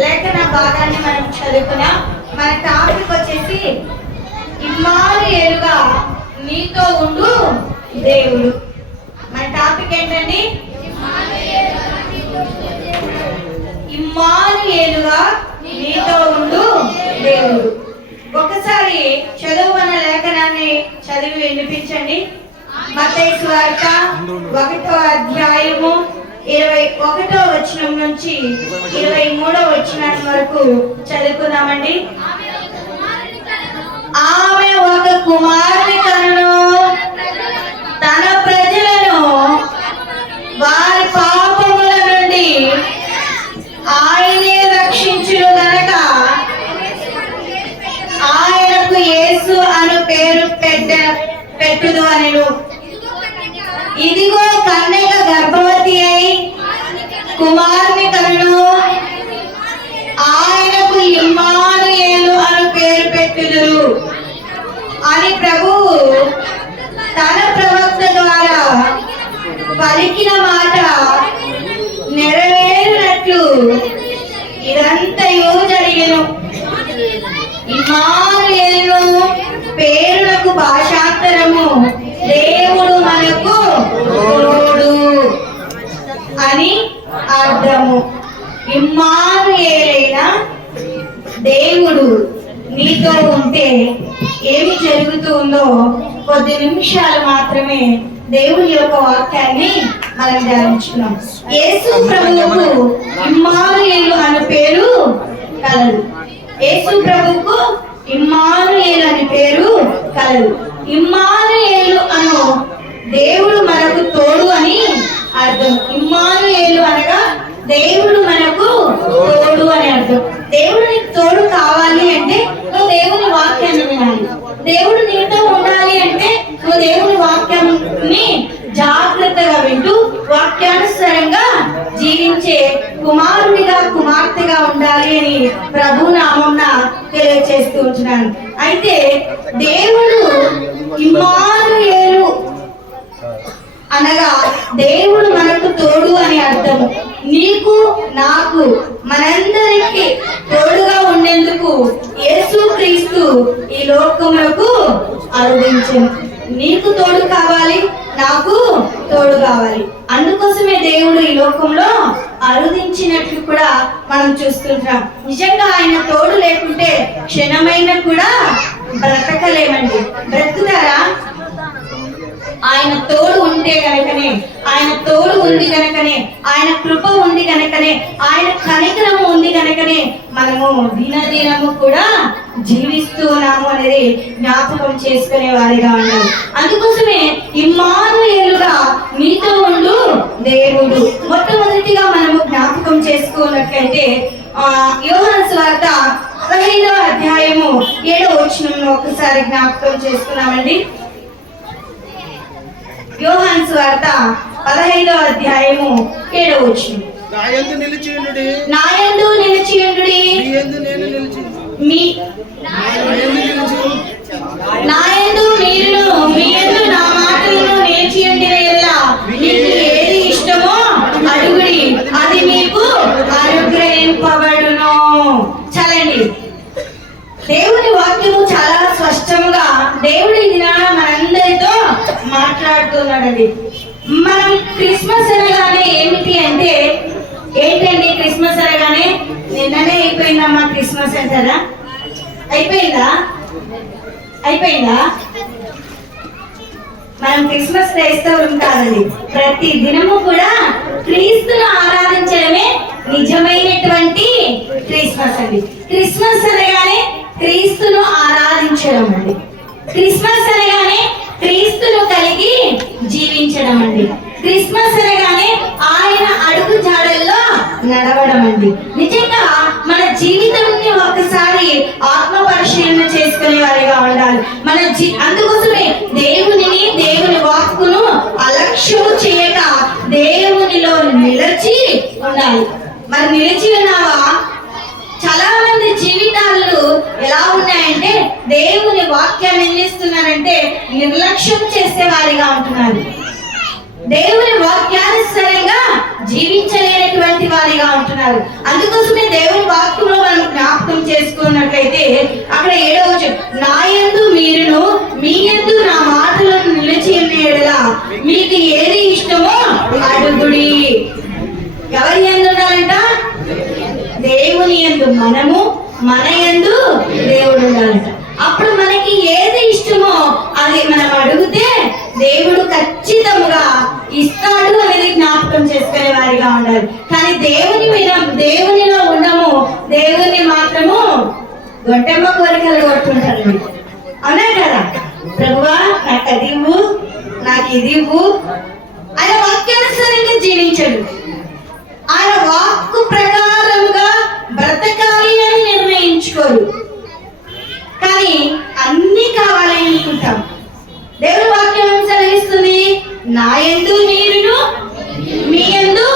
లేఖన భాగాన్ని మనం చదువుకున్నాం. మన టాపిక్ వచ్చేసి ఇమ్మానుయేలుగా నీతో ఉండు దేవుడు. మన టాపిక్ ఏంటండి? ఇమ్మానుయేలుగా నీతో ఉండు దేవుడు. ఒకసారి చదువుకున్న లేఖనాన్ని చదివి వినిపించండి. మత్తయి సువార్త 1వ అధ్యాయము 21వ వచనం నుంచి 23వ వచనం వరకు చదువుకుందామండి. ఆమె ఒక కుమారుని కనును, తన ప్రజలను వారి పాపముల నుండి ఆయనే రక్షించును గనక ఆయనకు యేసు అను పేరు పెట్టుదు అనెను. ఇదిగో కన్యక గర్భవతి అయి కుమారుని కనును, ఆయనకు ఇమ్మానుయేలు అను పేరు పెట్టుదురు అని ప్రభువు తన ప్రవక్త ద్వారా పలికిన మాట నెరవేరినట్లు ఇదంతయు జరిగెను. ఇమ్మానుయేలు పేరులకు భాషాంతరము దేవుడు మనకు తోడు అని అర్థము. ఇమ్మానుయేలైన దేవుడు నీతో ఉంటే ఏమి జరుగుతుందో కొద్ది నిమిషాలు మాత్రమే దేవుని యొక్క వాక్యాన్ని మనం ధ్యానించుకున్నాం. యేసు ప్రభువుకు ఇమ్మానుయేలు అనే పేరు కలదు. యేసు ప్రభువుకు ఇమ్మానుయేలు అనే పేరు కలదు. ఇమ్మానుయేలు అను దేవుడు మనకు తోడు అని అర్థం. ఇమ్మానుయేలు అనగా దేవుడు మనకు తోడు అని అర్థం. దేవుడు నీకు తోడు కావాలి అంటే నువ్వు దేవుని వాక్యాన్ని వినాలి. దేవుడు నీతో ఉండాలి అంటే నువ్వు దేవుని వాక్యాన్ని జాగ్రత్తగా వింటూ వాక్యానుసారంగా జీవించే కుమారునిగా కుమార్తెగా ఉండాలి అని ప్రభు నామమున తెలియజేస్తూ ఉంటున్నాను. అయితే దేవుడు ఇమ్మానుయేలు అనగా దేవుడు మనకు తోడు అని అర్థము. నీకు నాకు మనందరికి తోడుగా ఉండేందుకు యేసు క్రీస్తు ఈ లోకములకు అవతరించెను. నీకు తోడు కావాలి, నాకు తోడు కావాలి. అందుకోసమే దేవుడు ఈ లోకంలో అరుదించినట్లు కూడా మనం చూస్తుంటాం. నిజంగా ఆయన తోడు లేకుంటే క్షణమైన కూడా బ్రతకలేమండి. బ్రతుకుతారా? ఆయన తోడు ఉంటే గనకనే, ఆయన తోడు ఉంది గనకనే, ఆయన కృప ఉంది గనకనే, ఆయన కనికరము ఉంది గనకనే మనము దినదినము కూడా జీవిస్తున్నాము అనేది జ్ఞాపకం చేసుకునే వారిగా ఉండాలి. అందుకోసమే ఇమ్మానుయేలుగా మీతో ఉండు దేవుడు. మొట్టమొదటిగా మనము జ్ఞాపకం చేసుకున్నట్లయితే యోహాను సువార్త 15వ అధ్యాయము 7వ వచనంలో ఒకసారి జ్ఞాపకం చేసుకున్నామండి. యోహాను సువార్త 15వ అధ్యాయము 7వ వచనం. నాయందు నిలిచియుండుడి, నాయందు నిలిచియుండుడి, నాయందు మీరును మీయందు నా మాటలను నిలిచియుండిన యెడల మీకు ఏది ఇష్టమో అడుగుడి, అది మీకు అనుగ్రహింపబడును. చలండి, దేవుని వాక్యము చాలా స్పష్టంగా దేవుడి దినాన మనందరితో మాట్లాడుతున్నాడండి. మనం క్రిస్మస్ అనగానే ఏమిటి అంటే ఏంటండి? క్రిస్మస్ అనగానే నిన్ననే అయిపోయిందమ్మా క్రిస్మస్ అంటారా? అయిపోయిందా? మనం క్రిస్మస్ క్రైస్తవులు కాదండి. ప్రతి దినము కూడా క్రీస్తును ఆరాధించడమే నిజమైనటువంటి క్రిస్మస్ అండి. క్రిస్మస్ అనగానే క్రీస్తును ఆరాధించడం అండి. క్రిస్మస్ అనగానే క్రీస్తును కలిగి జీవించడం అండి. క్రిస్మస్ అనగానే ఆయన అడుగు జాడల్లో నడవడం అండి. నిజంగా మన జీవితాన్ని ఒకసారి ఆత్మ పరిశీలన చేసుకునే వారిగా ఉండాలి. అందుకోసమే దేవుని వాక్కును అలక్ష్యం చేయక దేవునిలో నిలిచి ఉండాలి. మరి నిలిచి ఉన్నావా? చాలా మంది జీవితాలు ఎలా ఉన్నాయంటే దేవుని వాక్యాన్ని ఏం చేస్తున్నారంటే నిర్లక్ష్యం చేసే వారిగా ఉంటున్నారు. దేవుని వాక్యానుసారంగా జీవించలేనటువంటి వారిగా ఉంటున్నారు. అందుకోసమే దేవుని వాక్యంలో మనం జ్ఞాపకం చేసుకున్నట్లయితే అక్కడ 7వ వచనం, నా యందు మీరును మీ యందు నా మాటలను నిలిచి ఉన్న యెడల మీకు ఏది ఇష్టమో అడుగుడి. ఎవరి యందు ఉండాలంట? దేవుని యందు మనము, మన యందు దేవుడు ఉండాలంట. అప్పుడు మనకి ఏది ఇష్టమో అది మనం అడిగితే దేవుడు ఖచ్చితంగా ఇస్తాడు అనేది జ్ఞాపకం చేసుకునే వారిగా ఉండాలి. కానీ దేవునిలో ఉండము, దేవుని మాత్రము గొట్టెమ్మ కోరికలు కొట్టుకుంటారు. అవునా కదా? ప్రభువా నాకు అది ఇవ్వు, నాకు ఇది ఇవ్వు. ఆయన వాక్యానుసారంగా జీవించడు. ఆయన వాక్కు ప్రకారంగా బ్రతకాలి అని నిర్ణయించుకోరు. కానీ అన్ని కావాలని అనుకుంటాం. దేవుని వాక్యం సెలవిస్తుంది, నా యందు మీరును మీ యందు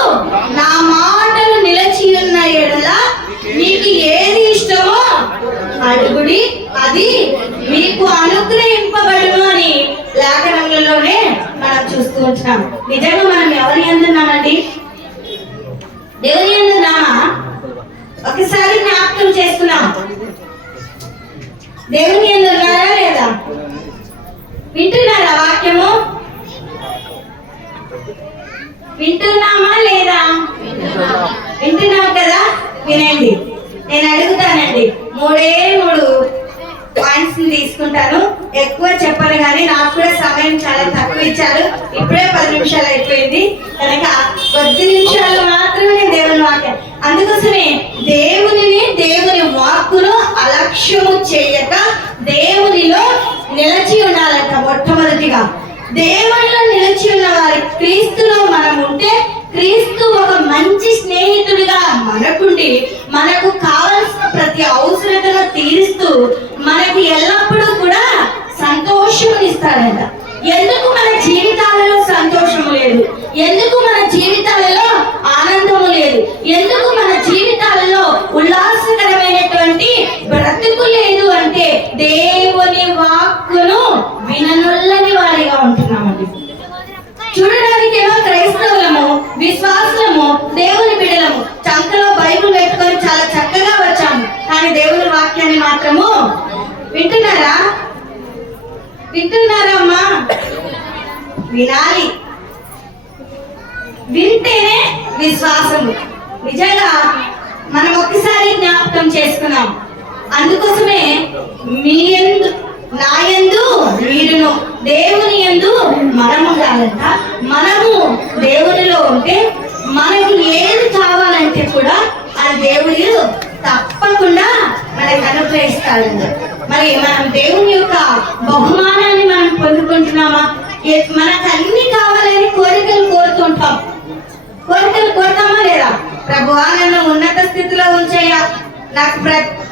నా మాటలు నిలిచి ఉన్న యెడల మీకు ఏది ఇష్టమో అడుగుడి, అది మీకు అనుగ్రహింపబడును అని లేఖనములలోనే మనం చూస్తూ ఉంటున్నాం. నిజంగా మనం ఎవరి యందున్నామండి? దేవుని యందున్నామా? ఒకసారి జ్ఞాపకం చేసుకున్నాం. దేవుని యందున్నారా లేదా? వింటున్నారా వాక్యము? వింటున్నామా లేదా? వింటున్నాం కదా? వినండి, నేను అడుగుతానండి. 3 పాయింట్స్ తీసుకుంటాను. ఎక్కువ చెప్పను కానీ నాకు కూడా సమయం చాలా తక్కువ ఇచ్చారు. ఇప్పుడే 10 నిమిషాలు అయిపోయింది కనుక కొద్ది నిమిషాలు మాత్రమే దేవుని వాక్యం. అందుకోసమే దేవుని వాక్కును అలక్ష్యము చేయక దేవునిలో నిలిచి ఉండాలంట. మొట్టమొదటిగా దేవునిలో నిలిచి ఉన్న వారి క్రీస్తులో మనం ఉంటే, క్రీస్తు ఒక మంచి స్నేహితుడిగా మనకుండి మనకు కావలసిన ప్రతి అవసరతను తీరుస్తూ మనకి ఎల్లప్పుడూ కూడా సంతోషం ఇస్తాడంట. ఎందుకు మన జీవితాలలో సంతోషము లేదు? ఎందుకు మన జీవితాలలో ఆనందము లేదు? ఎందుకు మన జీవితాలలో ఉల్లాసకరమైనటువంటి బ్రతుకు లేదు అంటే దేవుని వాక్కును విననుల్లని వారిగా ఉంటున్నామండి. చూడడానికి ఏమో క్రైస్తవులము, విశ్వాసులము, దేవుని బిడ్డలము, చంకలో బైబిల్ పెట్టుకొని చాలా చక్కగా వచ్చాము. కానీ దేవుని వాక్యాన్ని మాత్రము వింటున్నారా? వింటున్నారా అమ్మా? వినాలి. వింటేనే విశ్వాసము. నిజంగా మనం ఒక్కసారి జ్ఞాపకం చేసుకున్నాం. అందుకోసమే నా యందు మీరును దేవుని యందు మనము ఉండాలంట. మనము దేవునిలో ఉంటే మనకు ఏది కావాలంటే కూడా అది దేవుడు తప్పకుండా మనకు అనుగ్రహిస్తాడంట. మరి మనం దేవుని యొక్క బహుమానాన్ని మనం పొందుకుంటున్నామా? మనకు అన్ని కావాలని కోరికలు కోరుతుంటాం. కోరికలు కోరుతామా లేదా? ప్రభువా నన్ను ఉన్నత స్థితిలో ఉంచయ్యా, నాకు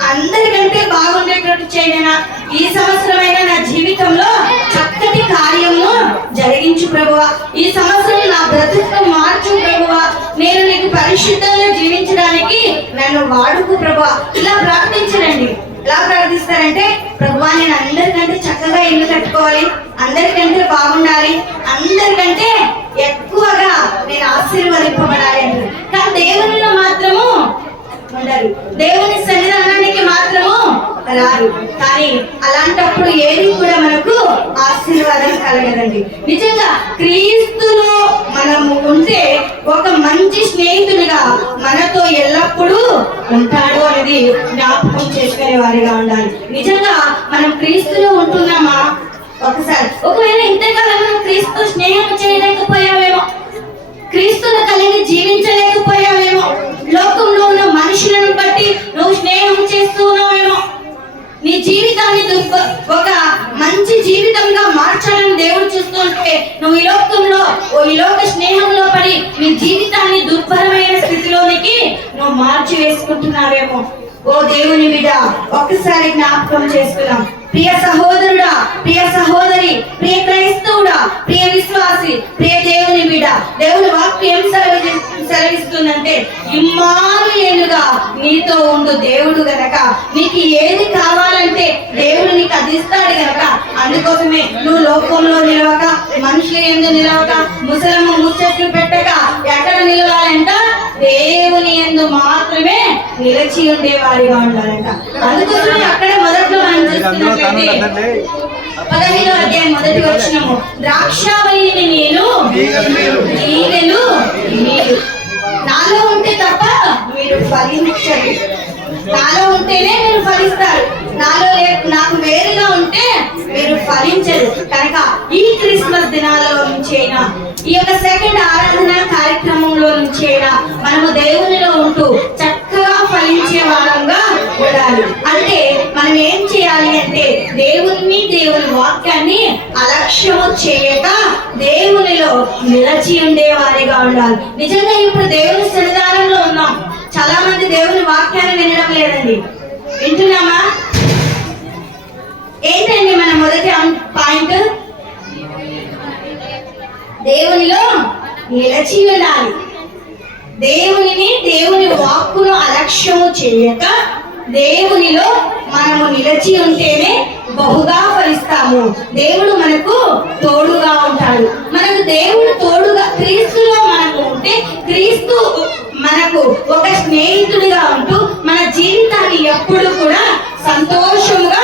అందరికంటే బాగుండేటట్టు చేయనా, ఈ సంవత్సరమైనా నా జీవితంలో చక్కటి కార్యము జరిగించు ప్రభువా, ఈ సంవత్సరం నా బ్రతుకు మార్చు ప్రభువా, నేను నీకు పరిశుద్ధంగా జీవించడానికి నన్ను వాడుకు ప్రభువా. ఇలా ప్రార్థించనండి. ఎలా ప్రార్థిస్తారంటే, ప్రభువా నేను అందరికంటే చక్కగా ఇల్లు కట్టుకోవాలి, అందరికంటే బాగుండాలి, అందరికంటే ఎక్కువగా నేను ఆశీర్వదింపబడాలి అంటారు. కానీ దేవునిలో మాత్రము ఉండరు, దేవుని సన్నిధానానికి మాత్రము రారు. కానీ అలాంటప్పుడు ఏది కూడా మనకు ఆశీర్వాదం కలగదండి. నిజంగా క్రీస్తులో మనము ఉంటే ఒక మంచి స్నేహితుడిగా మనతో ఎల్లప్పుడూ ఉంటాడు అనేది జ్ఞాపకం చేసుకునే వారిగా ఉండాలి. నిజంగా మనం క్రీస్తులో ఉంటున్నామా? ఒకవేళ ఇంతకాలం మనం క్రీస్తు స్నేహం చేయలేకపోయావేమో, క్రీస్తును కలిగి జీవించలేకపోయావేమో, లోకంలో ఉన్న మనుషులను బట్టి నువ్వు స్నేహం చేస్తున్నావేమో, నీ జీవితాన్ని ఒక మంచి జీవితంగా మార్చాలని దేవుడు చూస్తుంటే నువ్వు ఈ లోక స్నేహంలో పడి నీ జీవితాన్ని దుర్భరమైన స్థితిలోనికి నువ్వు మార్చి వేసుకుంటున్నావేమో. ఓ దేవుని బిడ్డ, ఒక్కసారి జ్ఞాపకం చేసుకున్నాం. ప్రియ సహోదరుడా, ప్రియ సహోదరి, ప్రియ క్రైస్తవుడా, ప్రియ విశ్వాసి, ప్రియ దేవుని బిడ్డ, దేవుని వాక్యం సెలవిస్తుందంటే, ఇమ్మానుయేలుగా నీతో ఉండు దేవుడు గనక నీకు ఏది కావాలంటే దేవుడు నీకు అందిస్తాడు గనక, అందుకోసమే నువ్వు లోకంలో నిలవక, మనుషుల యందు నిలవక, ముసలమ్మ ముచ్చట్లు పెట్టక ఎక్కడ నిలవాలంట? దేవుని యందు మాత్రమే నిలిచి ఉండేవారిగా ఉండాలంట. అందుకోసమే అక్కడ మొదట్లో మనం చూస్తున్నట్లయితే 15వ అధ్యాయం మొదటి వచనము, ద్రాక్షావల్లిని నేను, ఈగలు మీరు. నాలో ఉంటే తప్ప మీరు ఫలించరు. నాలో ఉంటేనే మీరు ఫలిస్తారు. నాకు వేరుగా ఉంటే మీరు ఫలించరు. కనుక ఈ క్రిస్మస్ దినాలలో నుంచి అయినా, ఈ యొక్క సెకండ్ ఆరాధన కార్యక్రమంలో నుంచి అయినా మనము దేవునిలో ఉంటూ చక్కగా ఫలించే వారంగా ఉండాలి. అంటే మనం ఏం చేయాలి అంటే దేవుని వాక్యాన్ని అలక్ష్యము చేయక దేవునిలో నిలిచి ఉండేవారిగా ఉండాలి. నిజంగా ఇప్పుడు దేవుని సన్నిధానంలో ఉన్నాం. చాలా మంది దేవుని వాక్యాన్ని వినడం లేదండి. వింటున్నామా? ఏంటండి మన మొదటి పాయింట్? దేవునిలో నిలిచి ఉండాలి. దేవుని వాక్కును అలక్ష్యము చేయక దేవునిలో మనము నిలిచి ఉంటేనే బహుగా ఫలిస్తాము. దేవుడు మనకు తోడుగా ఉంటాడు. మనకు దేవుడు తోడుగా, క్రీస్తులో మనకు ఉంటే క్రీస్తు మనకు ఒక స్నేహితుడిగా ఉంటూ మన జీవితాన్ని ఎప్పుడు కూడా సంతోషంగా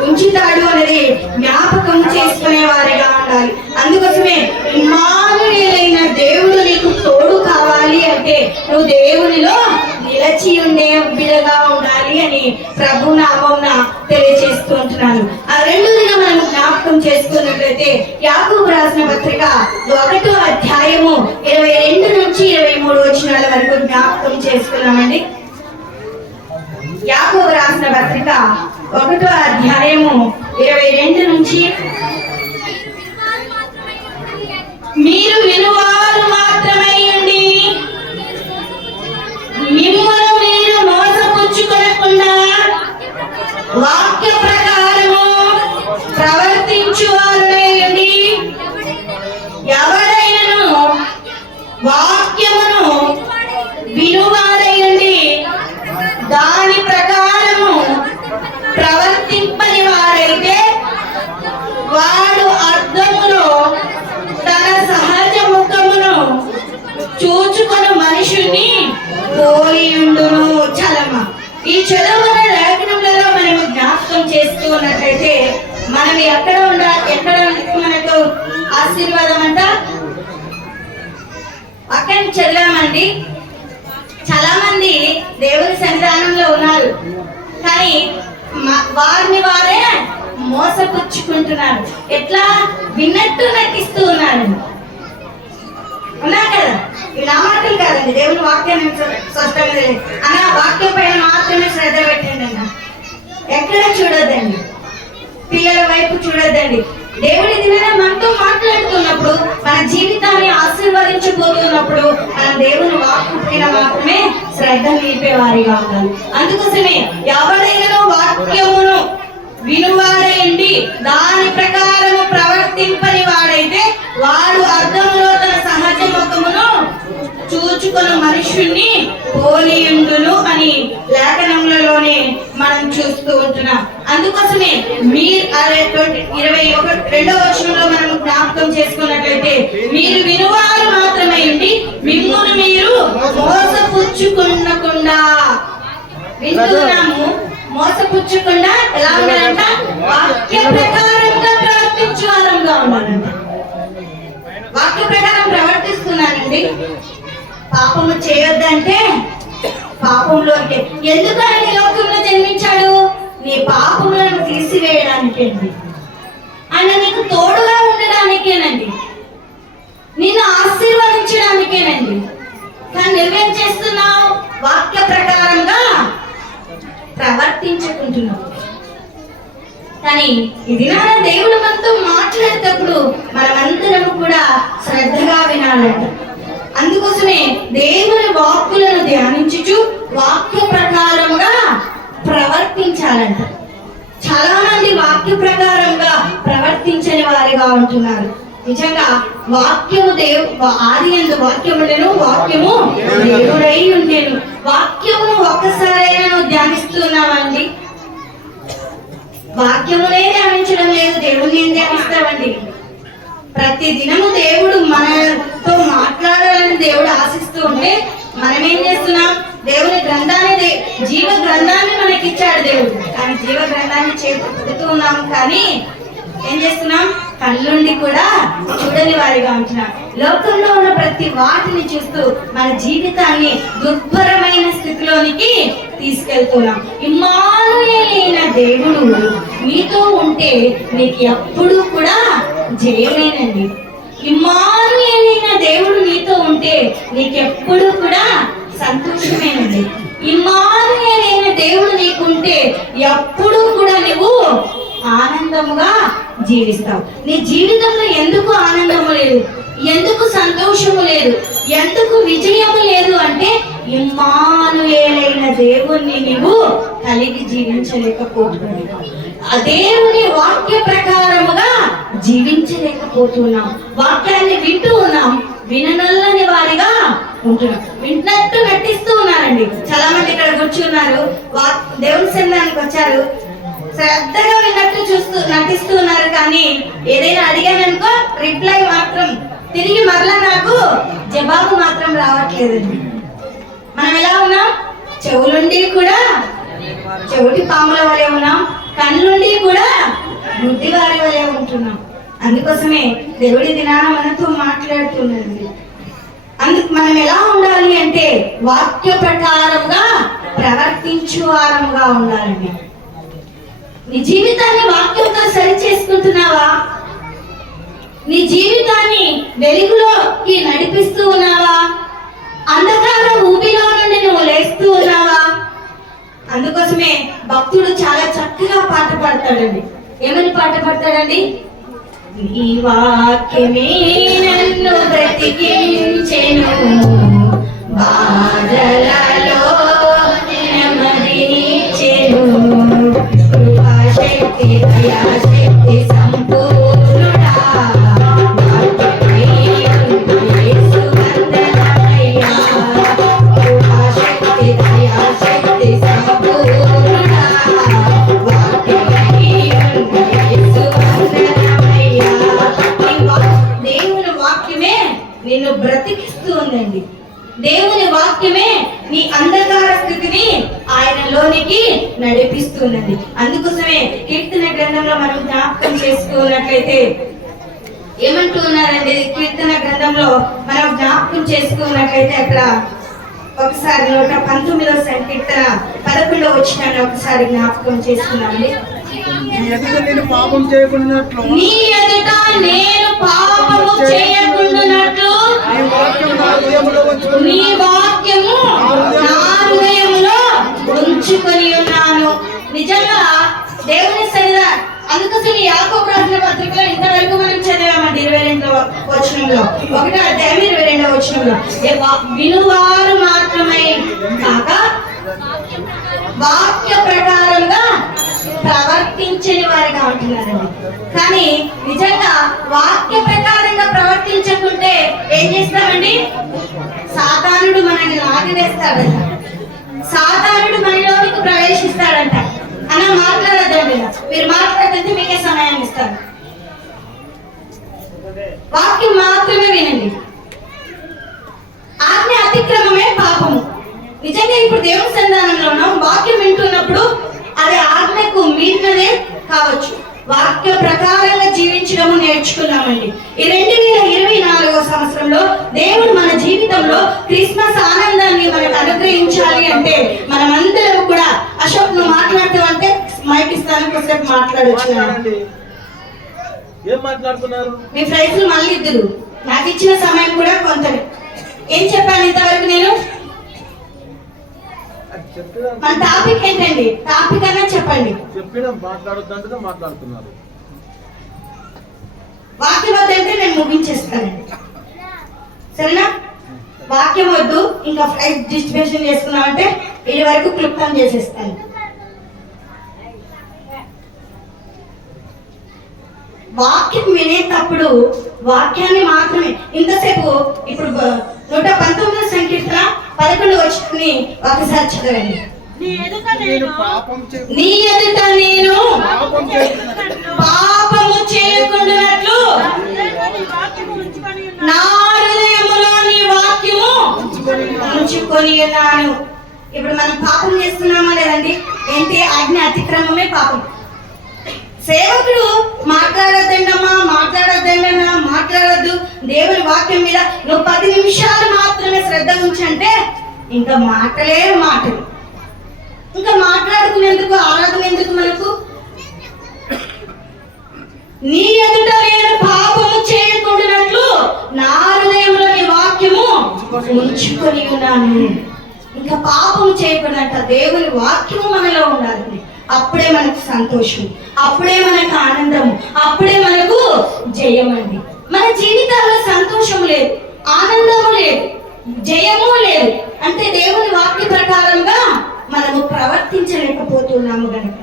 ఉంచుతాడు అనేది జ్ఞాపకం చేసుకునే వారిగా ఉండాలి. అందుకోసమే ఇమ్మానుయేలైన దేవుడు నీకు తోడు కావాలి అంటే నువ్వు దేవునిలో నిలిచి ఉండే బిడ్డగా ఉండాలి అని ప్రభు నామమున తెలియజేస్తూ ఉంటున్నాను. ఆ రెండోదిగా మనం జ్ఞాపకం చేసుకున్నట్లయితే యాకోబు రాసిన పత్రిక 1వ అధ్యాయము 22 నుంచి 23 వచనాల వరకు జ్ఞాపకం చేసుకున్నామండి. యాకోబు రాసిన పత్రిక 1వ అధ్యాయము 22 నుంచి, మీరు వినువారు మాత్రమై ఉండి మిమ్మల్ని మీరు మోసపుచ్చుకొనకుండా వాక్య ప్రకారము ప్రవర్తించువారునై ఉండి, ఎవరైనను వాక్యమును వినువారై ఉండి దాని ప్రకారము ప్రవర్తింపని వారైతే వాడు అర్థములో తన సహజ ముఖమును చూచుకొని మనుషుని పోలియుండును. చలమ ఈ చదువుకునే లేఖనములలో మనము జ్ఞాపకం చేస్తూ ఉన్నట్లయితే మనం ఎక్కడ మనకు ఆశీర్వాదం అంట అక్కడ చదివామండి. చాలా మంది దేవుని సన్నిధానంలో ఉన్నారు, కానీ వారిని వారే మోసపుచ్చుకుంటున్నారు. ఎట్లా? విన్నట్టు నటిస్తూ ఉన్నారు. ఉన్నా కదా? ఇవి నా మాటలు కాదండి, దేవుని వాక్యాన్ని స్పష్టంగా అన్న వాక్యం పైన మాత్రమే శ్రద్ధ పెట్టండి అన్న. ఎక్కడ చూడొద్దండి, పిల్లల వైపు చూడొద్దండి. దేవుడి దినాన మనతో మాట్లాడుతున్నప్పుడు, మన జీవితాన్ని ఆశీర్వదించబోతున్నప్పుడు మనం దేవుని వాక్కు పైన మాత్రమే శ్రద్ధ నిలిపేవారిగా ఉండాలి. అందుకోసమే ఎవరైనా వాక్యమును వినువాడేంటి దాని ప్రకారము ప్రవర్తింపని వాడైతే వాడు అర్థములో తన సహజ ముఖమును చూచుకున్న మనుషుల్ని పోలియుండును అని లేఖనములలోనే మనం చూస్తూ ఉంటున్నాం. అందుకోసమే మీరు 22వ వచనంలో మనం జ్ఞాపకం చేసుకున్నట్లయితే మీరు వినువారు మాత్రమే ఉండి మిమ్మును మీరు మోసపుచ్చుకునకుండా. వింటున్నాము, మోసపుచ్చకుండా ఎలా ఉండాలంట? వాక్య ప్రకారంగా ప్రవర్తించే వారంగా ఉండాలంట. వాక్య ప్రకారం ప్రవర్తిస్తున్నానండి, పాపము చేయొద్దంటే పాపంలోకి. ఎందుకు ఆయన లోకంలో జన్మించాడు? నీ పాపములను తీసివేయడానికేనండి. ఆయన నీకు తోడుగా ఉండడానికేనండి, నిన్ను ఆశీర్వదించడానికేనండి. కానీ నువ్వేం చేస్తున్నావు? వాక్య ప్రకారంగా ప్రవర్తించుకుంటున్నావు. కానీ ఇది నా దేవుడు మనతో మాట్లాడేటప్పుడు మనమందరము కూడా శ్రద్ధగా వినాలంట. అందుకోసమే దేవుని వాక్కులను ధ్యానించుచు వాక్య ప్రకారంగా ప్రవర్తించాలంట. చాలా మంది వాక్య ప్రకారంగా ప్రవర్తించని వారిగా ఉంటున్నారు. నిజంగా వాక్యము ఆది యందు వాక్యములను, వాక్యము దేవుడై ఉండేను. వాక్యమును ఒక్కసారైనా నువ్వు ధ్యానిస్తున్నావండి? వాక్యమునే ధ్యానించడం లేదు, దేవుని ఏం ధ్యానిస్తావండి? ప్రతి దినము దేవుడు మనతో మాట్లాడాలని దేవుడు ఆశిస్తూ ఉంటే మనం ఏం చేస్తున్నాం? దేవుని గ్రంథాన్ని, జీవ గ్రంథాన్ని మనకి ఇచ్చాడు దేవుడు, కానీ జీవ గ్రంథాన్ని చేస్తూ ఉన్నాం, కానీ ఏం చేస్తున్నాం? కళ్ళుండి కూడా చూడని వారిగా ఉంటున్నాం. లోకంలో ఉన్న ప్రతి వాటిని చూస్తూ మన జీవితాన్ని దుర్భరమైన స్థితిలోనికి తీసుకెళ్తున్నాం. ఇమ్మానుయేలైన దేవుడు మీతో ఉంటే నీకు ఎప్పుడు కూడా జయమేనండి. ఇమ్మానుయేలైన దేవుడు నీతో ఉంటే నీకెప్పుడు కూడా సంతోషమేనండి. ఇమ్మానుయేలైన దేవుడు నీకుంటే ఎప్పుడు కూడా నువ్వు ఆనందముగా జీవిస్తావు. నీ జీవితంలో ఎందుకు ఆనందము లేదు, ఎందుకు సంతోషము లేదు, ఎందుకు విజయము లేదు అంటే ఇమ్మానుయేలైన దేవుణ్ణి నీవు కలిగి జీవించలేకపోతున్నావు. ఆ దేవుని వాక్య ప్రకారముగా జీవించలేకపోతున్నాం. వాక్యాన్ని వింటూ ఉన్నాం, విననల్లని వారిగా ఉంటున్నాం. వింటున్నట్టు నటిస్తూ ఉన్నారండి. చాలా మంది ఇక్కడ కూర్చున్నారు, దేవుని సంఘానికి వచ్చారు, శ్రద్ధగా విన్నట్టు నటిస్తూ ఉన్నారు, కానీ ఏదైనా అడిగాననుకో రిప్లై మాత్రం తిరిగి మరలా నాకు జవాబు మాత్రం రావట్లేదండి. మనం ఎలా ఉన్నాం? చెవులుండి కూడా చెవిటి పాముల వలె ఉన్నాం, కళ్ళుండి కూడా బుద్ధి వారి వలె ఉంటున్నాం. అందుకోసమే దేవుడి దినాన మనతో మాట్లాడుతున్నది. అందుకు మనం ఎలా ఉండాలి అంటే వాక్య ప్రకారంగా ప్రవర్తించు వారముగా ఉండాలండి. నీ జీవితాన్ని వాక్యంతో సరి చేసుకుంటున్నావా? నీ జీవితాన్ని వెలుగులోకి నడిపిస్తూ ఉన్నావా? అంధకార ఊబిలో నుండి నువ్వు లేస్తూ ఉన్నావా? అందుకోసమే భక్తుడు చాలా చక్కగా పాట పాడతాడండి. ఏమని పాట పాడతాడండి? నీ వాక్యమే నన్ను బ్రతికించెను, బాధలలో నెమ్మదినిచ్చెను, కృపాశక్తి దయాశక్తి సంపూర్ణుడా, యేసు వందనమయ్యా, కృపాశక్తి దయాశక్తి సంపూర్ణుడా, యేసు వందనమయ్యా. దేవుని వాక్యమే నిన్ను బ్రతికిస్తూ ఉందండి. దేవుని వాక్యమే నీ అంధకార స్థితిని ఆయనలోనికి నడిపిస్తున్నది. అందుకోసమే కీర్తన గ్రంథంలో మనం జ్ఞాపకం చేసుకున్నట్లయితే ఏమంటూ ఉన్నారండి? కీర్తన గ్రంథంలో మనం జ్ఞాపకం చేసుకున్నట్లయితే అక్కడ ఒకసారి 119వ కీర్తన 11వ వచనాన్ని ఒకసారి జ్ఞాపకం చేసుకున్నామండి. నీ ఎదుట నేను పాపం చేయకుండానట్లు నీ వాక్యము నా హృదయములో ఉంచుకొని ఉన్నాను. నిజంగా దేవుని సన్నిధి. అందుకోసం యాకోబు రాసిన పత్రికలో ఇంతవరకు మనం చదివామండి. 22వ వచనంలో, 1వ అధ్యాయం 22వ వచనంలో, వినువారు మాత్రమే కాక వాక్య ప్రకారంగా ప్రవర్తించని వారిగా ఉంటున్నారండి. కానీ నిజంగా వాక్య ప్రకారంగా ప్రవర్తించకుంటే ఏం చేస్తామండి? సాతానుడు మనల్ని లాగివేస్తాడంట, సాతానుడు మనలోనికి ప్రవేశిస్తాడంట. అలా మాట్లాడద్దండి, మీరు మాట్లాడుతుంటే మీకే సమయం ఇస్తాను. వాక్యం మాత్రమే వినండి. ఆజ్ఞ అతిక్రమమే పాపము. నిజంగా ఇప్పుడు దేవుని సంధానంలో ఉన్నాం, వాక్యం వింటున్నప్పుడు అది ఆజ్ఞకు మీరినదే కావచ్చు. వాక్య ప్రకారంగా జీవించడము నేర్చుకున్నామండి. ఈ 2024వ సంవత్సరంలో దేవుడు మన జీవితంలో క్రిస్మస్ ఆనందాన్ని మనకు అనుగ్రహించాలి అంటే మనమందరం కూడా, అశోక్ నువ్వు మాట్లాడుతూ అంటే మైక్ ఇస్తాను, కొద్దిసేపు మాట్లాడొచ్చు. ఏం మాట్లాడుతున్నారు మీ ఫ్రెండ్స్ మళ్ళీ ఇద్దరు, నాకు ఇచ్చిన సమయం కూడా కొంతనే. ఏం చెప్పాను ఇంతవరకు నేను? మన టాపిక్ ఏంటండి? టాపిక్ అన్నా చెప్పండి. చెప్పిన మాట్లాడొద్దంటే మాట్లాడుతున్నారు. వాక్యం వద్దంటే నేను ముగించేస్తానండి, సరేనా? వాక్యం వద్దు, ఇంకా ఫ్లైట్ డిస్ట్రిబ్యూషన్ చేసుకున్నామంటే ఇది వరకు క్లుప్తం చేసేస్తాను. వాక్యం వినేటప్పుడు వాక్యాన్ని మాత్రమే ఇంతసేపు ఇప్పుడు 119 సంకీర్తన 11 వచనాన్ని ఒకసారి చదవండి. నేను పాపం నీ ఎదుట నేను పాపం చేస్తున్నట్లు పాపము చేయకుండానట్లు నా హృదయములో నీ వాక్యము ఉంచుకొని ఉన్నాను. ఇప్పుడు మనం పాపం చేస్తున్నామా లేదండి? ఏంటి? ఆజ్ఞ అతిక్రమమే పాపం. సేవకుడు మాట్లాడొద్దమ్మా, మాట్లాడొద్దు దేవుని వాక్యం మీద నువ్వు 10 నిమిషాలు మాత్రమే శ్రద్ధ ఉంచంటే ఇంకా మాటలు ఇంకా మాట్లాడుకునేందుకు, ఆరాధన ఎందుకు మనకు? నీ ఎదుట నేను పాపము చేయకుండానట్లు నా హృదయంలో నీ వాక్యము ఉంచుకొని ఉన్నాను. ఇంకా పాపము చేయకుండాట దేవుని వాక్యము మనలో ఉండాలి. అప్పుడే మనకు సంతోషం, అప్పుడే మనకు ఆనందము, అప్పుడే మనకు జయమండి. మన జీవితాల్లో సంతోషం లేదు, ఆనందము లేదు, జయము లేదు అంటే దేవుని వాక్య ప్రకారంగా మనము ప్రవర్తించలేకపోతున్నాము కనుక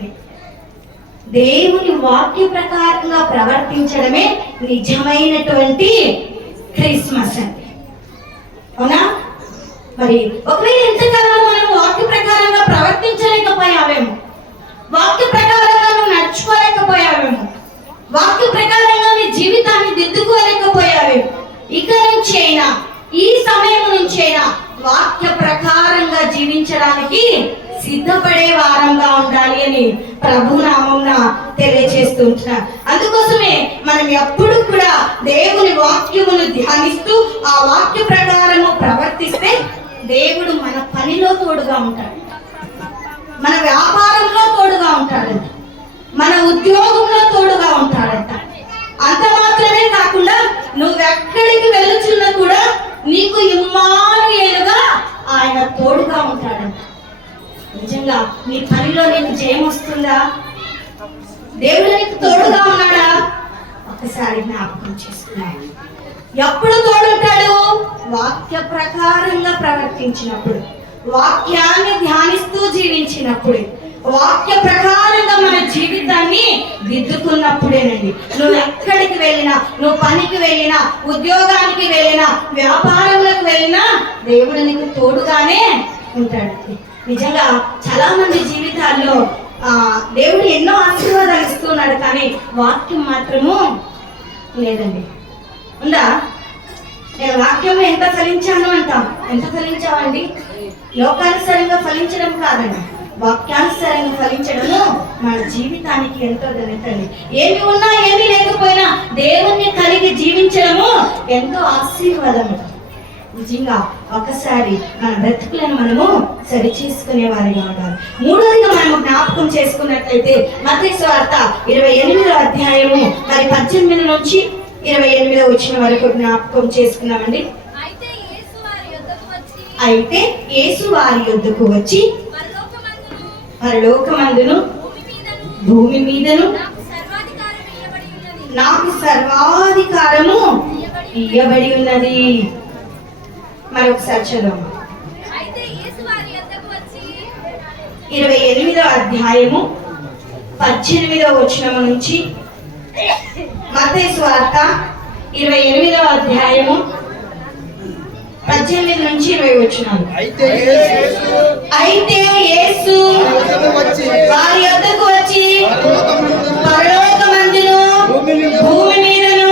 దేవుని వాక్య ప్రకారంగా ప్రవర్తించడమే నిజమైనటువంటి క్రిస్మస్ అండి. అవునా? మరి ఒకవేళ ఎంతకాలం మనం వాక్య ప్రకారంగా ప్రవర్తించలేకపోయావేమో, వాక్య ప్రకారంగా నువ్వు నడుచుకోలేకపోయావేమో, వాక్య ప్రకారంగా నీ జీవితాన్ని దిద్దుకోలేకపోయావేమో, ఇక నుంచి అయినా, ఈ సమయం నుంచి అయినా వాక్య ప్రకారంగా జీవించడానికి సిద్ధపడే వారంగా ఉండాలి అని ప్రభు నామమున తెలియజేస్తుంటున్నా. అందుకోసమే మనం ఎప్పుడు కూడా దేవుని వాక్యమును ధ్యానిస్తూ ఆ వాక్య ప్రకారము ప్రవర్తిస్తే దేవుడు మన పనిలో తోడుగా ఉంటాడు, మన వ్యాపారంలో తోడుగా ఉంటాడంట, మన ఉద్యోగంలో తోడుగా ఉంటాడంట. అంత మాత్రమే కాకుండా నువ్వెక్కడికి వెళ్తున్నా కూడా నీకు ఇమ్మానుయేలుగా ఆయన తోడుగా ఉంటాడంట. నిజంగా నీ పనిలో నీకు జయం వస్తుందా? దేవుడు నీకు తోడుగా ఉన్నాడా? ఒకసారి జ్ఞాపకం చేసుకున్నాడు. ఎప్పుడు తోడుంటాడు? వాక్య ప్రకారంగా ప్రవర్తించినప్పుడు, వాక్యాన్ని ధ్యానిస్తూ జీవించినప్పుడు, వాక్య ప్రకారంగా మన జీవితాన్ని దిద్దుకున్నప్పుడేనండి. నువ్వు ఎక్కడికి వెళ్ళినా, నువ్వు పనికి వెళ్ళినా, ఉద్యోగానికి వెళ్ళినా, వ్యాపారంలోకి వెళ్ళినా దేవుడు నీకు తోడుగానే ఉంటాడు. నిజంగా చాలా మంది జీవితాల్లో దేవుడు ఎన్నో ఆశీర్వాదాలు ఇస్తున్నాడు, కానీ వాక్యం మాత్రము లేదండి. ఉందా? నేను వాక్యం ఎంత ఫలించాను అంటాం. ఎంత ఫలించామండి? లోకానుసారంగా ఫలించడం కాదండి, వాక్యానుసారంగా ఫలించడము మన జీవితానికి ఎంతో ధన్యతండి. ఏమి ఉన్నా ఏమీ లేకపోయినా దేవుణ్ణి కలిగి జీవించడము ఎంతో ఆశీర్వాదం. నిజంగా ఒకసారి మన బ్రతుకులను మనము సరి చేసుకునే వారిగా ఉండాలి. మూడోదిగా మనము జ్ఞాపకం చేసుకున్నట్లయితే మత్తయి సువార్త 28వ అధ్యాయము మరి 18 నుంచి 28 వచ్చిన వరకు జ్ఞాపకం చేసుకున్నామండి. అయితే యేసు వారి యొద్దకు వచ్చి పరలోకమందును భూమి మీదను నాకు సర్వాధికారము ఇయ్యబడి ఉన్నది. మరొకసారి చదవము. 28వ అధ్యాయము 18వ వచనము నుంచి, మత్తయి సువార్త 28వ అధ్యాయము 18 నుంచి 20 వచనాలు. అయితే యేసు వారి యొద్దకు వచ్చి పరలోకమందును భూమి మీదను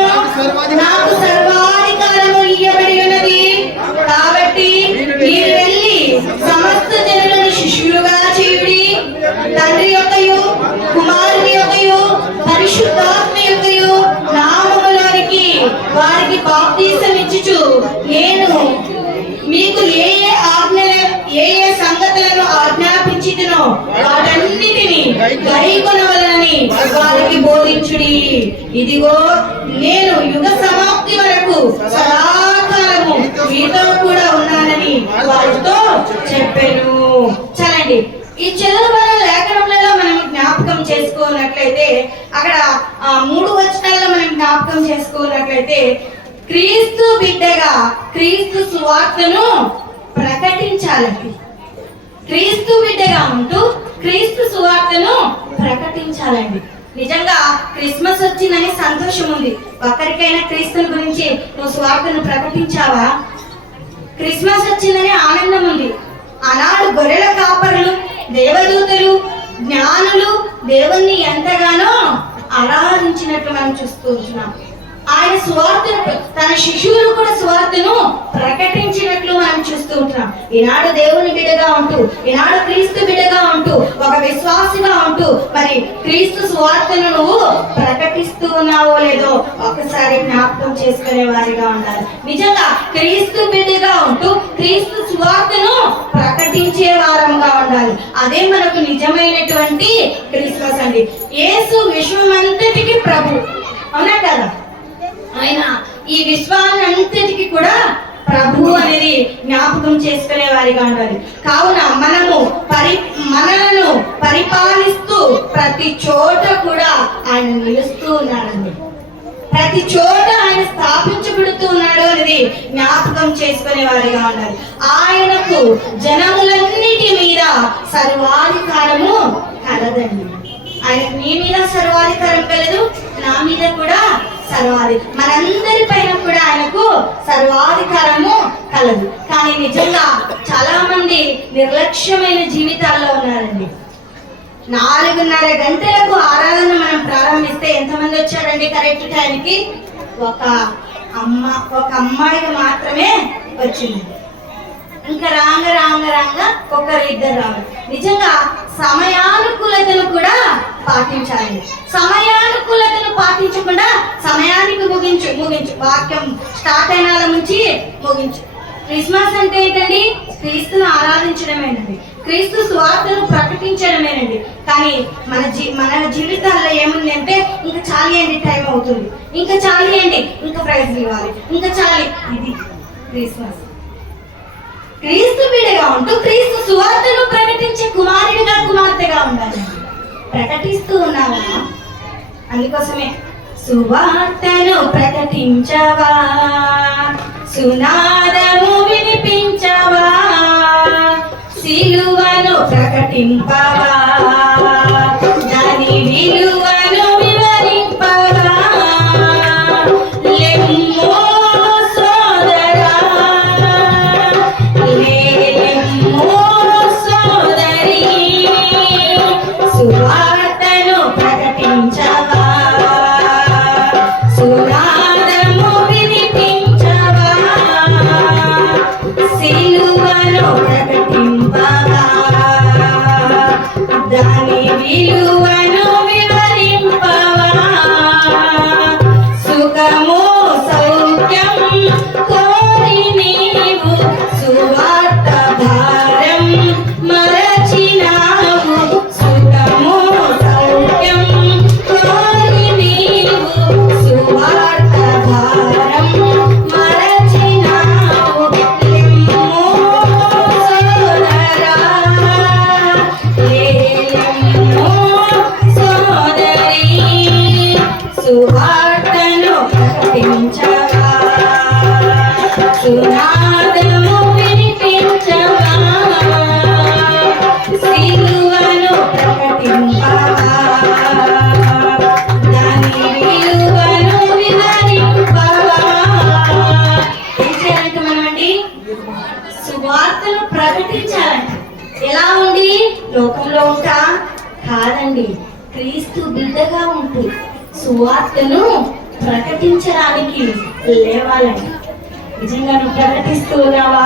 నాకు సర్వాధికారము ఇయ్యబడి ఉన్నది. కాబట్టి మీరు వెళ్ళి సమస్త జనులను శిష్యులుగా చేయుడి. తండ్రి యొక్కయు కుమారుని యొక్కయు పరిశుద్ధాత్మ యొక్కయు నామములోనికి వారికి బాప్తిసం ఇచ్చుచు నేను మీకు ఏ సంగతులను ఆజ్ఞాపించితినో వాటన్నిటిని గైకొనవలెనని వారికి బోధించుడి. ఇదిగో నేను యుగ సమాప్తి వరకు సదాకాలము మీతో కూడా ఉన్నానని వారితో చెప్పాను. చలండి, ఈ చదువుబడిన లేఖనంలో మనం జ్ఞాపకం చేసుకున్నట్లయితే అక్కడ 3 వచనాల్లో మనం జ్ఞాపకం చేసుకున్నట్లయితే క్రీస్తు బిడ్డగా క్రీస్తు సువార్తను ప్రకటించాలండి. క్రీస్తు బిడ్డగా ఉంటూ క్రీస్తు సువార్తను ప్రకటించాలండి. నిజంగా క్రిస్మస్ వచ్చిందని సంతోషం ఉంది. ఒక్కరికైనా క్రీస్తుని గురించి నువ్వు స్వార్థను ప్రకటించావా? క్రిస్మస్ వచ్చిందని ఆనందం ఉంది. ఆనాడు గొర్రెల కాపరులు, దేవదూతలు, జ్ఞానులు దేవుణ్ణి ఎంతగానో ఆరాధించినట్లు మనం చూస్తూ ఉంటున్నాం. ఆయన స్వార్థను, తన శిష్యులు కూడా స్వార్థను ప్రకటించినట్లు మనం చూస్తూ ఉంటున్నాం. ఈనాడు దేవుని బిడ్డగా ఉంటూ, ఈనాడు క్రీస్తు బిడ్డగా ఉంటూ, ఒక విశ్వాసిగా ఉంటూ మరి క్రీస్తు స్వార్థను నువ్వు ప్రకటిస్తూ ఉన్నావో లేదో ఒకసారి జ్ఞాపకం చేసుకునే వారిగా ఉండాలి. నిజంగా క్రీస్తు బిడ్డగా ఉంటూ క్రీస్తు స్వార్థను ప్రకటించే వారంగా ఉండాలి. అదే మనకు నిజమైనటువంటి క్రిస్మస్ అండి. యేసు విశ్వమంతటికి ప్రభు, అవునా కదా? ఆయన ఈ విశ్వాన్నంతటికి కూడా ప్రభు అనేది జ్ఞాపకం చేసుకునే వారిగా ఉండాలి. కావున మనలను పరిపాలిస్తూ ప్రతి చోట కూడా ఆయన నిలుస్తూ ఉన్నాడండి. ప్రతి చోట ఆయన స్థాపించబడుతూ ఉన్నాడు అనేది జ్ఞాపకం చేసుకునే వారిగా ఉండాలి. ఆయనకు జనములన్నిటి మీద సర్వాధికారము కలదండి. ఆయనకు నీ మీద సర్వాధికారం కలదు, నా మీద కూడా మనందరి పైన కూడా ఆయనకు సర్వాధికారము కలదు. కానీ నిజంగా చాలా మంది నిర్లక్ష్యమైన జీవితాల్లో ఉన్నారండి. 4:30 గంటలకు ఆరాధన మనం ప్రారంభిస్తే ఎంతమంది వచ్చారండి కరెక్ట్ టైంకి? ఒక అమ్మాయికి మాత్రమే వచ్చింది. ఇంకా రాంగ ఒకరిద్దరు రావాలి. నిజంగా సమయానుకూలతను కూడా పాటించాలి. సమయానుకూలతను పాటించకుండా సమయానికి ముగించు వాక్యం స్టార్ట్ అయిన నుంచి ముగించు. క్రిస్మస్ అంటే ఏంటండి? క్రీస్తును ఆరాధించడమేనండి, క్రీస్తు స్వార్థను ప్రకటించడమేనండి. కానీ మన జీవితాల్లో ఏముంది అంటే ఇంకా చాలియండి, టైం అవుతుంది, ఇంకా చాలియండి, ఇంకా ప్రైజ్ ఇవ్వాలి, ఇంకా చాలి. ఇది క్రిస్మస్. క్రీస్తు బిడ్డగా ఉంటూ క్రీస్తు సువార్తను ప్రకటించే కుమారుడిగా, కుమార్తెగా ఉండాలి. ప్రకటిస్తూ ఉన్నావా? అందుకోసమే సువార్తను ప్రకటించవా, సునాదము వినిపించవా, సిలువను ప్రకటింపవా, దాని విలువను వివరింపవా. లెమ్మో సోదరా, లెమ్మో సోదరి, సువార్తను ప్రకటించవా, సునాదము వినిపించవా, సిలువను ప్రకటింపవా, దాని విలువను వివరింపవా. సుఖము సౌఖ్యం కోరి నీవు సువార్త భారం మరచినావు. సుఖము సౌఖ్యం కోరి నీవు సువార్త భారం మరచినావు. లెమ్మో సోదరా, లెమ్మో సోదరి, సువార్తను ప్రకటించవా, సునాదము వినిపించవా, సిలువను ప్రకటింపవా, దాని విలువను వివరింపవా. ఏం చేయాలంటే మనమండి? సువార్తను ప్రకటించాలంట. ఎలా ఉండి? లోకంలో ఉంటా కాదండి, క్రీస్తు బిడ్డగా ఉంటూ సువార్తను ప్రకటించడానికి లేవాలండి. నిజంగా నువ్వు ప్రకటిస్తూ ఉన్నావా?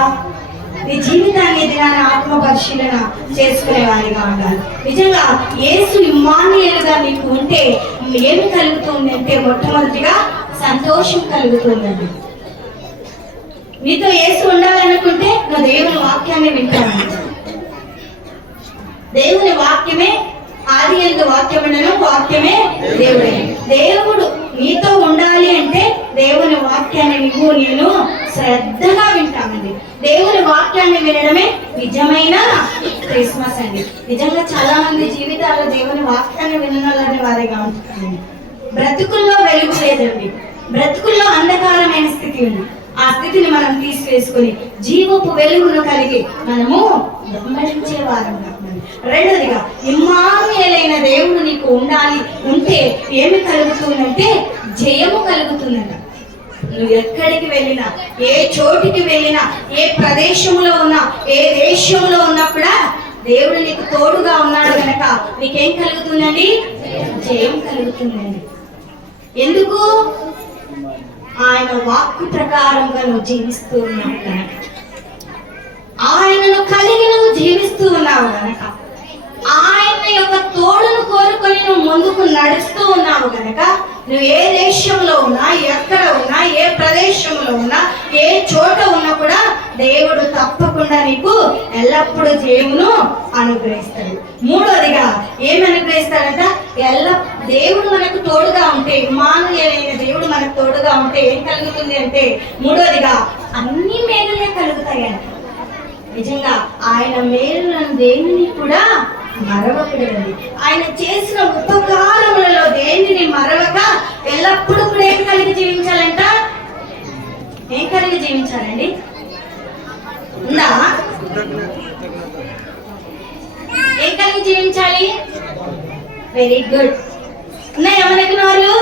నీ జీవితాన్ని దినాన్ని ఆత్మ పరిశీలన చేసుకునే వారిగా ఉండాలి. నిజంగా యేసు ఇమ్మానుయేలుగా నీకు ఉంటే ఏమి కలుగుతుంది అంటే మొట్టమొదటిగా సంతోషం కలుగుతుందండి. నీతో యేసు ఉండాలనుకుంటే నువ్వు దేవుని వాక్యాన్ని వింటావు. దేవుని వాక్యమే ఆది యందు వాక్యముండెను, వాక్యమే దేవుడే. దేవుడు నీతో ఉండాలి అంటే దేవుని వాక్యాన్ని నేను శ్రద్ధగా వింటామండి. దేవుని వాక్యాన్ని వినడమే నిజమైన క్రిస్మస్ అండి. నిజంగా చాలా మంది జీవితాల్లో దేవుని వాక్యాన్ని వినాలని వారిగా ఉంటుందండి. బ్రతుకుల్లో వెలుగు లేదండి, బ్రతుకుల్లో అంధకారమైన స్థితి ఉంది. ఆ స్థితిని మనం తీసివేసుకుని జీవపు వెలుగును కలిగి మనము వెంబడించే వారంగా రెండోదిగా ఇమ్మానుయేలైన దేవుడు నీకు ఉంటే ఏమి కలుగుతుందంటే జయము కలుగుతుందంట. నువ్వు ఎక్కడికి వెళ్ళినా, ఏ చోటికి వెళ్ళినా, ఏ ప్రదేశంలో ఉన్నా, ఏ దేశంలో ఉన్నా కూడా దేవుడు నీకు తోడుగా ఉన్నాడు కనుక నీకేం కలుగుతుందండి? జయం కలుగుతుందండి. ఎందుకు? ఆయన వాక్కు ప్రకారంగా నువ్వు జీవిస్తూ ఉన్నావు కనుక, ఆయనను కలిగి నువ్వు జీవిస్తూ ఉన్నావు కనుక, ఆయన యొక్క తోడును కోరుకొని నువ్వు ముందుకు నడుస్తూ ఉన్నావు కనుక, నువ్వు ఏ దేశంలో ఉన్నా, ఎక్కడ ఉన్నా, ఏ ప్రదేశంలో ఉన్నా, ఏ చోట ఉన్నా కూడా దేవుడు తప్పకుండా నీకు ఎల్లప్పుడూ జయమును అనుగ్రహిస్తాడు. మూడోదిగా ఏమి అనుగ్రహిస్తాడంట? దేవుడు మనకు తోడుగా ఉంటే, ఇమ్మానుయేలైన దేవుడు మనకు తోడుగా ఉంటే ఏం కలుగుతుంది అంటే, మూడోదిగా అన్ని మేలులే కలుగుతాయంట. నిజంగా ఆయన మేలులను దేనిని కూడా మరవకూడదండి. ఆయన చేసిన ఉపకారములలో దేనిని మరవక ఎల్లప్పుడూ కూడా ఏం కలిగి జీవించాలంట? ఏం కలిగి జీవించాలండి? ఉందా? ఏం కలిగి జీవించాలి? Very good. ఉన్నాయా మనకి నోరు?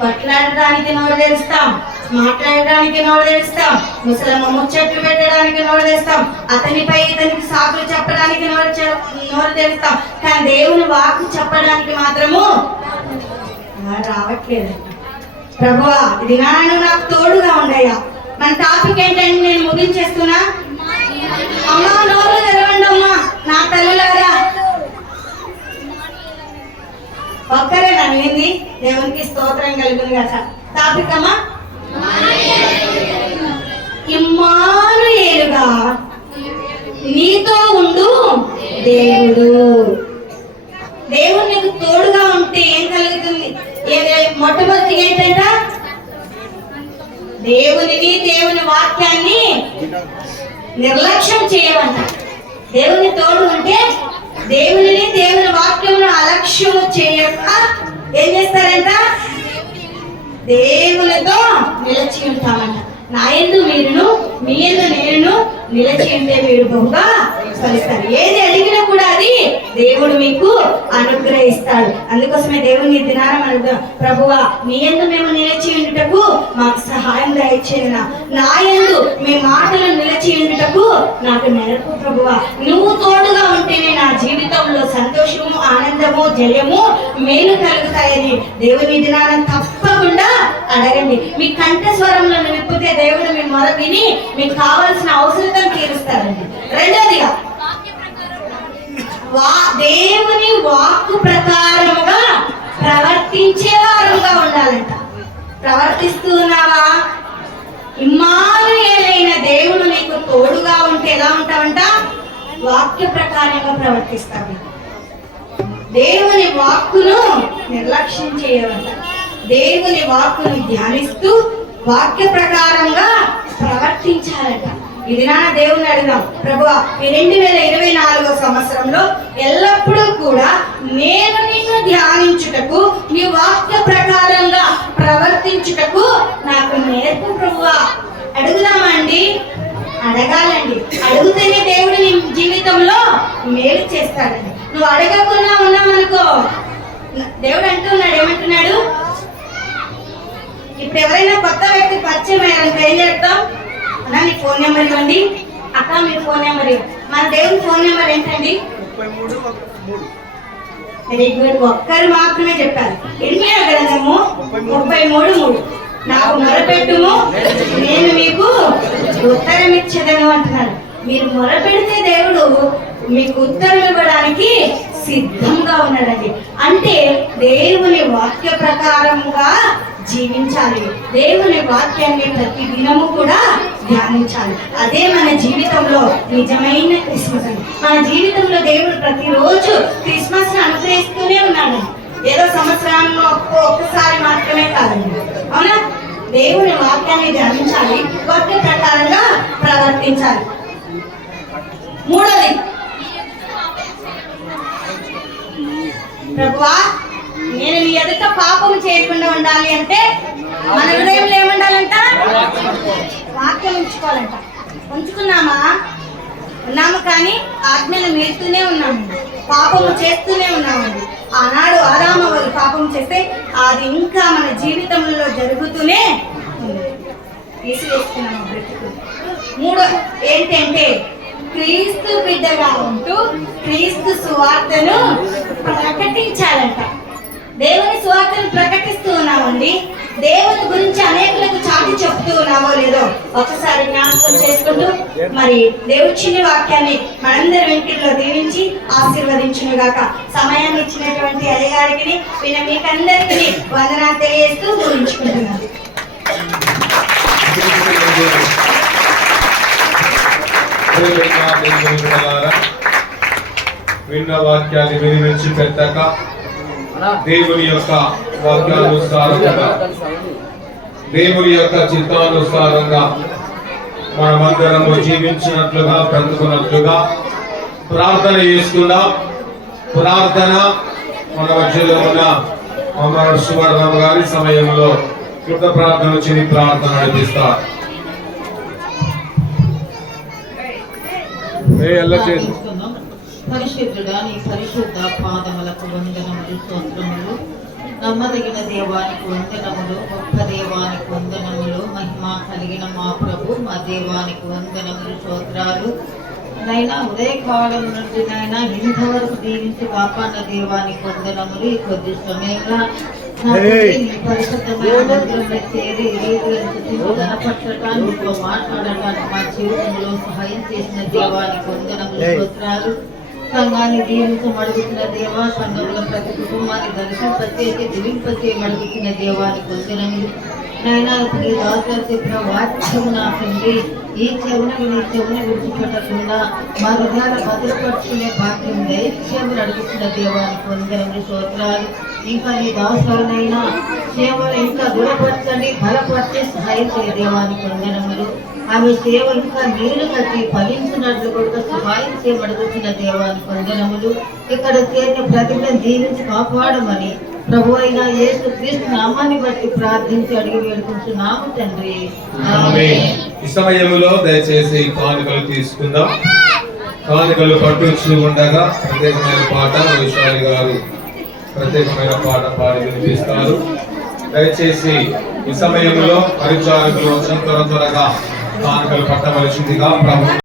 కొట్లాడడానికి నోరు తెరుస్తాం, మాట్లాడడానికి నోరు తెరుస్తాం, ముసలమ్మ ముచ్చట్లు పెట్టడానికి నోరు తెరుస్తాం, అతనిపై ఇతనికి సాకులు చెప్పడానికి నోరు తెరుస్తాం. కానీ దేవుని వాక్కు చెప్పడానికి మాత్రము రావట్లేదు. ప్రభువా ఇది నాకు తోడుగా ఉండయ్యా. మన టాపిక్ ఏంటంటే నేను ముగించేస్తున్నా. అమ్మా నోరు తెరవండి అమ్మా నా తల్లులారా. ఒక్కరే నవ్వింది. దేవునికి స్తోత్రం కలుగును కదా. టాపిక్ అమ్మా, ఇమ్మానుయేలుగా నీతో ఉండు దేవుడు. దేవుడు నీకు తోడుగా ఉంటే ఏం కలుగుతుంది? మొట్టమొదటి ఏంటంట? దేవుని వాక్యాన్ని నిర్లక్ష్యం చేయమంట. దేవుని తోడు ఉంటే దేవుని వాక్యమును అలక్ష్యము చేయక ఏం చేస్తారంట? దేవునితో నిలిచి ఉంటామంట. నా యందు మీరును, మీ యందు నేను నిలిచి ఉంటే మీరు బహుగా ఫలిస్తారు. ఏది అడిగినా కూడా అది దేవుడు మీకు అనుగ్రహిస్తాడు. అందుకోసమే దేవుని దినాన అడుగుదాం, ప్రభువా నీ యందు మేము నిలిచి ఉండుటకు మాకు సహాయం దయచేయనా, నా యందు మీ మాటలు నిలిచి ఉండుటకు నాకు నేర్పు ప్రభువా. నువ్వు తోడుగా ఉంటేనే నా జీవితంలో సంతోషము, ఆనందము, జయము, మేలు కలుగుతాయని దేవుని దినాన తప్పకుండా అడగండి. మీ కంఠస్వరంలో విప్పితే దేవుడు మీ మొర విని మీకు కావాల్సిన అవసరతను తీరుస్తారండి. రెండోదిగా దేవుని వాక్కు ప్రకారముగా ప్రవర్తించేవారుగా ఉండాలంట. ప్రవర్తిస్తూ ఉన్నావా? ఇమ్మానుయేలైన దేవుడు నీకు తోడుగా ఉంటే ఎలా ఉంటావంట? వాక్య ప్రకారంగా ప్రవర్తిస్తావు. దేవుని వాక్కును నిర్లక్ష్యం చేయవంట. దేవుని వాక్కును ధ్యానిస్తూ వాక్య ప్రకారంగా ప్రవర్తించాలట. ఇది నా దేవుని అడుగుదాం, ప్రభువా ఈ 2024 సంవత్సరంలో ఎల్లప్పుడూ కూడా నేను నిన్ను ధ్యానించుటకు, నీ వాక్య ప్రకారంగా ప్రవర్తించుటకు నాకు నేర్పు ప్రభువా. అడుగుదామండి, అడగాలండి. అడుగుతేనే దేవుడు నీ జీవితంలో మేలు చేస్తాడండి. నువ్వు అడగకుండా ఉన్నామనుకో, దేవుడు అంటున్నాడు, ఏమంటున్నాడు? ఇప్పుడు ఎవరైనా కొత్త వ్యక్తి పరిచయం అయ్యారనుకో ఏం చేస్తాం? అన్నా నీ ఫోన్ నెంబర్ ఇవ్వండి, అక్క మీ ఫోన్ నెంబర్ ఇవ్వండి. మన దేవుని ఫోన్ నెంబర్ ఏంటండి? 33. Very good. ఒక్కరు మాత్రమే చెప్పారు. ఇర్మియా గ్రంథము 33:3 నాకు మొరపెట్టుము నేను మీకు ఉత్తరం ఇచ్చేదను అంటున్నాడు. మీరు మొరపెడితే దేవుడు మీకు ఉత్తరం ఇవ్వడానికి సిద్ధంగా ఉన్నాడండి. అంటే దేవుని వాక్య ప్రకారంగా జీవించాలి. దేవుని వాక్యాన్ని ప్రతి దినము కూడా ధ్యానించాలి. అదే మన జీవితంలో నిజమైన క్రిస్మస్ అండి. మన జీవితంలో దేవుడు ప్రతిరోజు క్రిస్మస్ ని అనుగ్రహిస్తూనే ఉన్నాడు. ఏదో సంవత్సరంలో ఒక్కసారి మాత్రమే కాదండి, అవునా? దేవుని వాక్యాన్ని ధ్యానించాలి, వాక్య ప్రకారంగా ప్రవర్తించాలి. మూడోది, ప్రభువా నేను నీ ఎదుట పాపం చేయకుండా ఉండాలి అంటే మన హృదయంలో ఏముండాలంట? వాక్యం ఉంచుకోవాలంట. ఉంచుకున్నామా? ఉన్నాము, కానీ ఆజ్ఞలు మీరుతూనే ఉన్నాము. పాపము చేస్తూనే ఉన్నామండి. ఆనాడు ఆదాము వాళ్ళు పాపం చేస్తే అది ఇంకా మన జీవితంలో జరుగుతూనే ఉంది. తీసివేస్తున్నాము బ్రతుకు. మూడో ఏంటంటే క్రీస్తు బిడ్డగా ఉంటూ క్రీస్తు సువార్తను ప్రకటించాలంట. దేవుని సువార్తను ప్రకటిస్తూ ఉన్నామండి. దేవుని గురించి అనేకులకు చాటి చెప్తూ ఉన్నామో లేదో ఒకసారి జ్ఞాపకం చేసుకుంటూ మరి దేవుడి చిన్న వాక్యాన్ని మనందరి ఇంటిలో దీవించి ఆశీర్వదించును గాక. సమయాన్ని ఇచ్చినటువంటి అయ్యగారికి మీకందరికీ వందనాలు తెలియజేస్తూ ముగించుకుంటున్నాను. విన్న వాక్యాన్ని వినిపించి పెట్టక దేవుని యొక్క వాక్యానుసారంగా దేవుని యొక్క చిత్తానుసారంగా మనమందరము జీవించినట్లుగా బ్రతుకున్నట్లుగా ప్రార్థన చేసుకుందాం. ప్రార్థన మన మధ్యలో ఉన్న అమర సువర్ణమ్మ గారి సమయంలో కృత ప్రార్థన చిని ప్రార్థన నడిపిస్తారు. పరిశుద్ధుడా, నీ పరిశుద్ధ పాదములకు వందనములు, స్తోత్రములు. నమ్మదగిన దేవానికి వందనములు, గొప్ప దేవానికి వందనములు. మహిమ కలిగిన మా ప్రభు, మా దేవానికి వందనములు, స్తోత్రాలు. నైనా ఉదయకాలం నుండి నైనా ఇంతవరకు దీవించి కాపాడిన దేవానికి వందనములు. ఈ కొద్ది సమయంలో పరిశుద్ధమైన మందిరంలో చేరి గణపరచడానికి మాట్లాడటానికి మా జీవితంలో సహాయం చేసిన దేవానికి వందనములు, స్తోత్రాలు. సంఘాన్ని దీవించమడుగుతున్న దేవా, సంఘంలో ప్రతి కుటుంబాన్ని దర్శింపచేసి దీవింపచేయమడుగుతున్న దేవానికి వందనములు. నైనా ఈ దాసులు చెప్పిన వాక్యము నా తండ్రి ఈ చెవుని విడిచిపెట్టకుండా మా హృదయాల భద్రపరుచుకునే భాగ్యం దైత్యములు అడుగుతున్న దేవానికి వందనములు, స్తోత్రాలు. ఇంకా ఈ దాసులనైనా సేవలు ఇంకా దృఢపరచండి, బలపరిచే సహాయం చేయ దేవానికి వందనములు. ఆమె సేవ ఇంకా నీళ్లు కట్టి ఫలించినట్లు కూడా సహాయం చేయబడుతున్న దేవానికి వందనములు. ఇక్కడ చేరిన ప్రతిభను దీవించి కాపాడమని ప్రభు అయిన యేసు క్రీస్తు నామాన్ని బట్టి ప్రార్థించి అడిగి వేడుకుంటున్నాము తండ్రి. ఈ సమయంలో దయచేసి కానుకలు తీసుకుందాం. కానుకలు పట్టుచూ ఉండగా ప్రత్యేకమైన పాట విశాలి గారు ప్రత్యేకమైన పాట పాడి వినిపిస్తారు. దయచేసి ఈ సమయంలో పరిచారకులు త్వరగా కానుకలు పట్టవలసిందిగా ప్రభు